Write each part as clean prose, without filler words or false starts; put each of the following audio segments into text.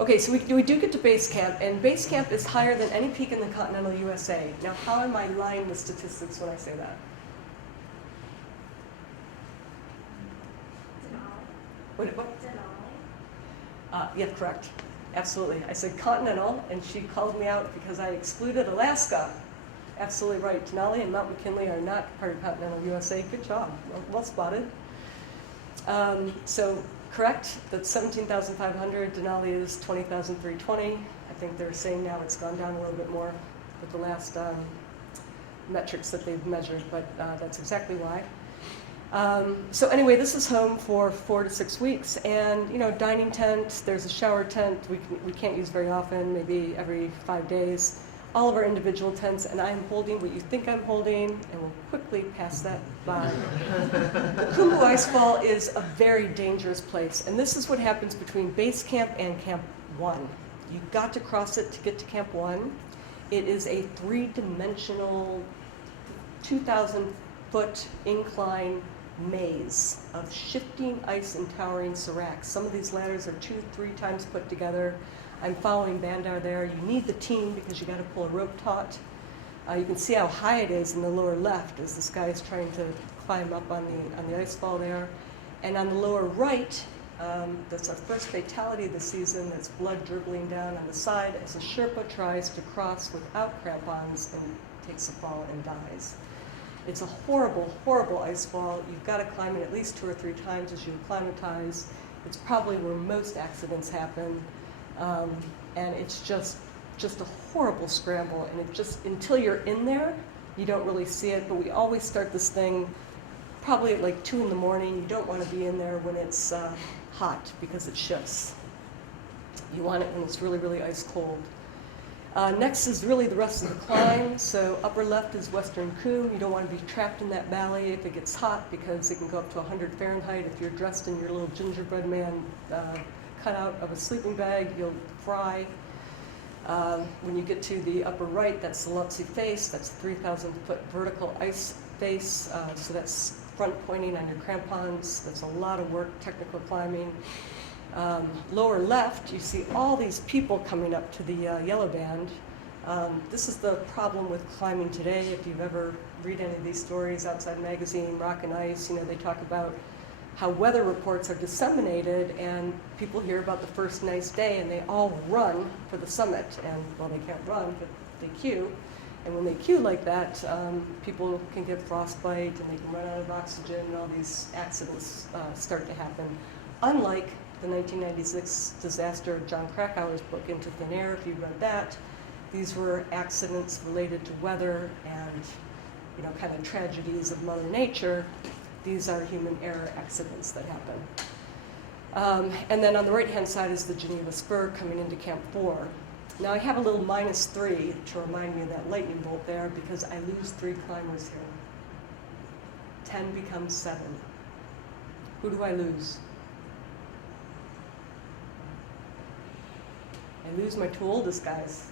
Okay, so we do get to base camp, and base camp is higher than any peak in the continental USA. Now, how am I lying with statistics when I say that? What? Yeah, correct. Absolutely. I said continental, and she called me out because I excluded Alaska. Absolutely right. Denali and Mount McKinley are not part of continental USA. Good job. Well spotted. So correct, that's 17,500. Denali is 20,320. I think they're saying now it's gone down a little bit more with the last metrics that they've measured, but that's exactly why. So anyway, this is home for 4 to 6 weeks, and dining tent. There's a shower tent we can't use very often, maybe every 5 days. All of our individual tents, and I'm holding what you think I'm holding, and we'll quickly pass that by. The Kumbu Icefall is a very dangerous place, and this is what happens between base camp and Camp 1. You've got to cross it to get to Camp 1. It is a 3-dimensional, 2,000-foot incline maze of shifting ice and towering seracs. Some of these ladders are 2-3 times put together. I'm following Bandar there. You need the team because you got to pull a rope taut. You can see how high it is in the lower left as this guy is trying to climb up on the ice fall there. And on the lower right, that's our first fatality of the season. That's blood dribbling down on the side as a Sherpa tries to cross without crampons and takes a fall and dies. It's a horrible, horrible ice fall. You've got to climb it at least 2 or 3 times as you acclimatize. It's probably where most accidents happen. And it's just a horrible scramble. And it just, until you're in there, you don't really see it. But we always start this thing probably at like 2 in the morning. You don't want to be in there when it's hot because it shifts. You want it when it's really, really ice cold. Next is really the rest of the climb. So upper left is Western Coombe. You don't want to be trapped in that valley if it gets hot because it can go up to 100 Fahrenheit. If you're dressed in your little gingerbread man cut out of a sleeping bag, you'll fry. When you get to the upper right, that's the Lhotse face. That's 3,000-foot vertical ice face. So that's front pointing on your crampons. That's a lot of work, technical climbing. Lower left, you see all these people coming up to the yellow band. This is the problem with climbing today. If you've ever read any of these stories, Outside Magazine, Rock and Ice, they talk about how weather reports are disseminated and people hear about the first nice day and they all run for the summit. And, well, they can't run, but they queue. And when they queue like that, people can get frostbite and they can run out of oxygen and all these accidents start to happen. Unlike the 1996 disaster of John Krakauer's book, Into Thin Air, if you read that, these were accidents related to weather and kind of tragedies of Mother Nature. These are human error accidents that happen. And then on the right-hand side is the Geneva Spur coming into Camp 4. Now I have a little -3 to remind me of that lightning bolt there because I lose 3 climbers here. 10 becomes 7. Who do I lose? I lose my 2 oldest guys.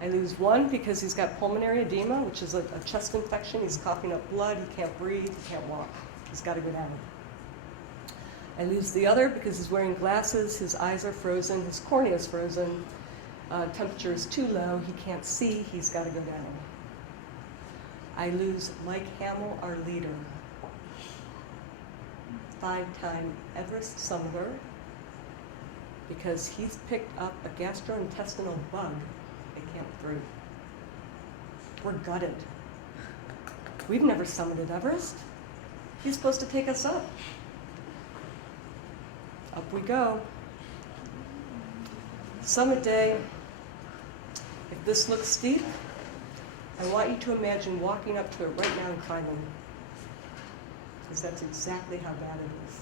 I lose one because he's got pulmonary edema, which is a chest infection. He's coughing up blood. He can't breathe. He can't walk. He's got to go down. I lose the other because he's wearing glasses. His eyes are frozen. His cornea is frozen. Temperature is too low. He can't see. He's got to go down. I lose Mike Hamill, our leader, 5-time Everest summiter, because he's picked up a gastrointestinal bug at Camp 3. We're gutted. We've never summited Everest. He's supposed to take us up. Up we go. Summit day. If this looks steep, I want you to imagine walking up to it right now and climbing, because that's exactly how bad it is.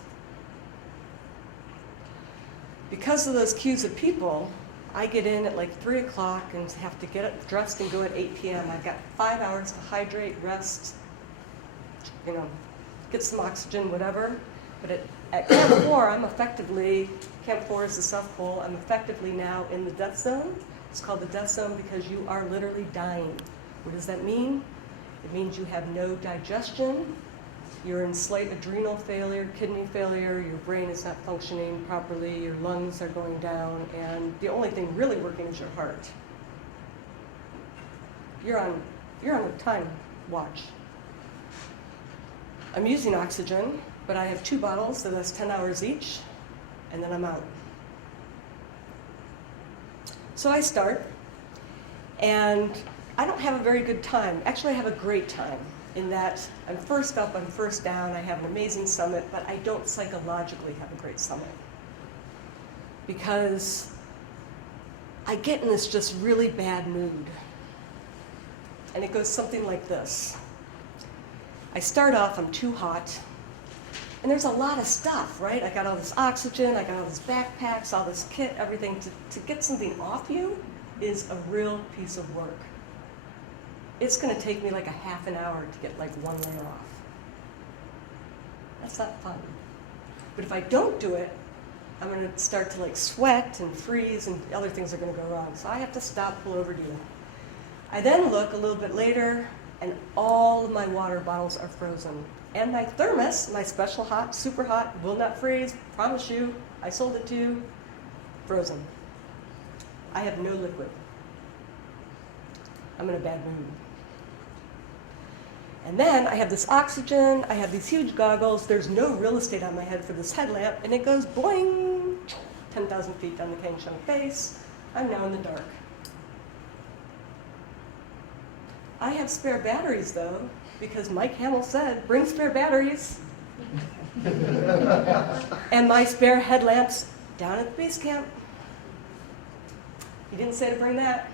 Because of those queues of people, I get in at like 3 o'clock and have to get dressed and go at 8 p.m. I've got 5 hours to hydrate, rest, get some oxygen, whatever. But at Camp 4, Camp 4 is the South Pole, I'm effectively now in the death zone. It's called the death zone because you are literally dying. What does that mean? It means you have no digestion, you're in slight adrenal failure, kidney failure, your brain is not functioning properly, your lungs are going down, and the only thing really working is your heart. You're on a time watch. I'm using oxygen, but I have 2 bottles that last 10 hours each, and then I'm out. So I start, and I don't have a very good time. Actually, I have a great time in that I'm first up, I'm first down, I have an amazing summit, but I don't psychologically have a great summit. Because I get in this just really bad mood. And it goes something like this. I start off, I'm too hot, and there's a lot of stuff, right? I got all this oxygen, I got all these backpacks, all this kit, everything. To get something off you is a real piece of work. It's gonna take me like a half an hour to get like 1 layer off. That's not fun. But if I don't do it, I'm gonna start to like sweat and freeze and other things are gonna go wrong. So I have to stop, pull over, do that. I then look a little bit later and all of my water bottles are frozen. And my thermos, my special hot, super hot, will not freeze, promise you, I sold it to you, frozen. I have no liquid. I'm in a bad mood. And then I have this oxygen, I have these huge goggles, there's no real estate on my head for this headlamp, and it goes boing, 10,000 feet down the Kang Chung face. I'm now in the dark. I have spare batteries though, because Mike Hamill said, bring spare batteries. And my spare headlamp's down at the base camp. He didn't say to bring that.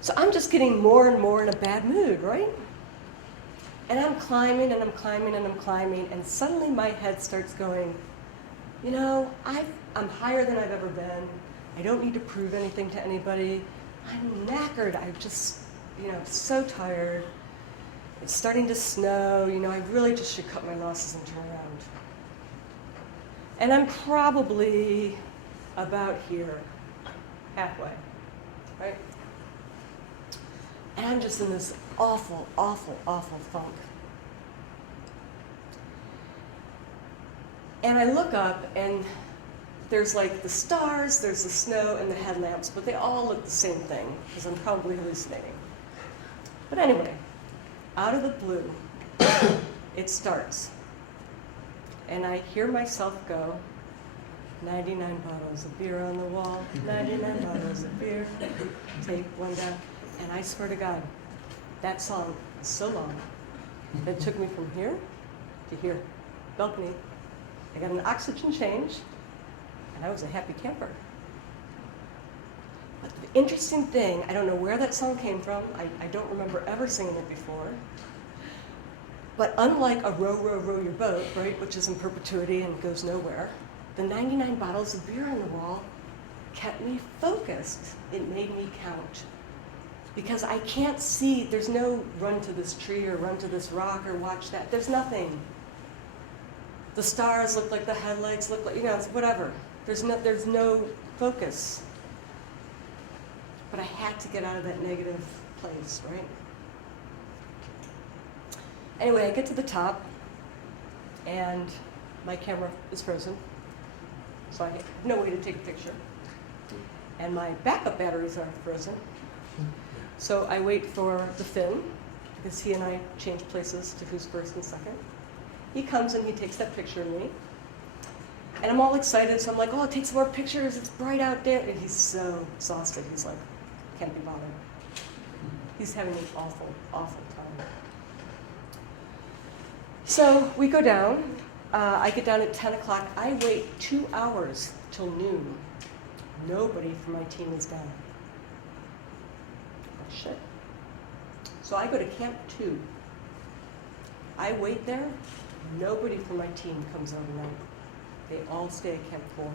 So I'm just getting more and more in a bad mood, right? And I'm climbing and I'm climbing and I'm climbing, and suddenly my head starts going, you know, I'm higher than I've ever been. I don't need to prove anything to anybody. I'm knackered. I'm just, so tired. It's starting to snow. I really just should cut my losses and turn around. And I'm probably about here, halfway, right? And I'm just in this awful, awful, awful funk. And I look up, and there's like the stars, there's the snow, and the headlamps, but they all look the same thing, because I'm probably hallucinating. But anyway, out of the blue, it starts. And I hear myself go, 99 bottles of beer on the wall, 99 bottles of beer, take one down. And I swear to God, that song is so long, it took me from here to here, balcony. I got an oxygen change, and I was a happy camper. But the interesting thing, I don't know where that song came from. I don't remember ever singing it before. But unlike a row, row, row your boat, right, which is in perpetuity and goes nowhere, the 99 bottles of beer on the wall kept me focused. It made me count. Because I can't see, there's no run to this tree or run to this rock or watch that. There's nothing. The stars look like the headlights look like, it's whatever. There's no focus. But I had to get out of that negative place, right? Anyway, I get to the top, and my camera is frozen, so I have no way to take a picture. And my backup batteries are frozen. So I wait for the Finn, because he and I change places to who's first and second. He comes and he takes that picture of me. And I'm all excited, so I'm like, take some more pictures, it's bright out there. And he's so exhausted, he's like, can't be bothered. He's having an awful, awful time. So we go down. I get down at 10 o'clock. I wait 2 hours till noon. Nobody from my team is down. Oh, shit. So I go to Camp 2. I wait there. Nobody from my team comes overnight. They all stay at Camp 4.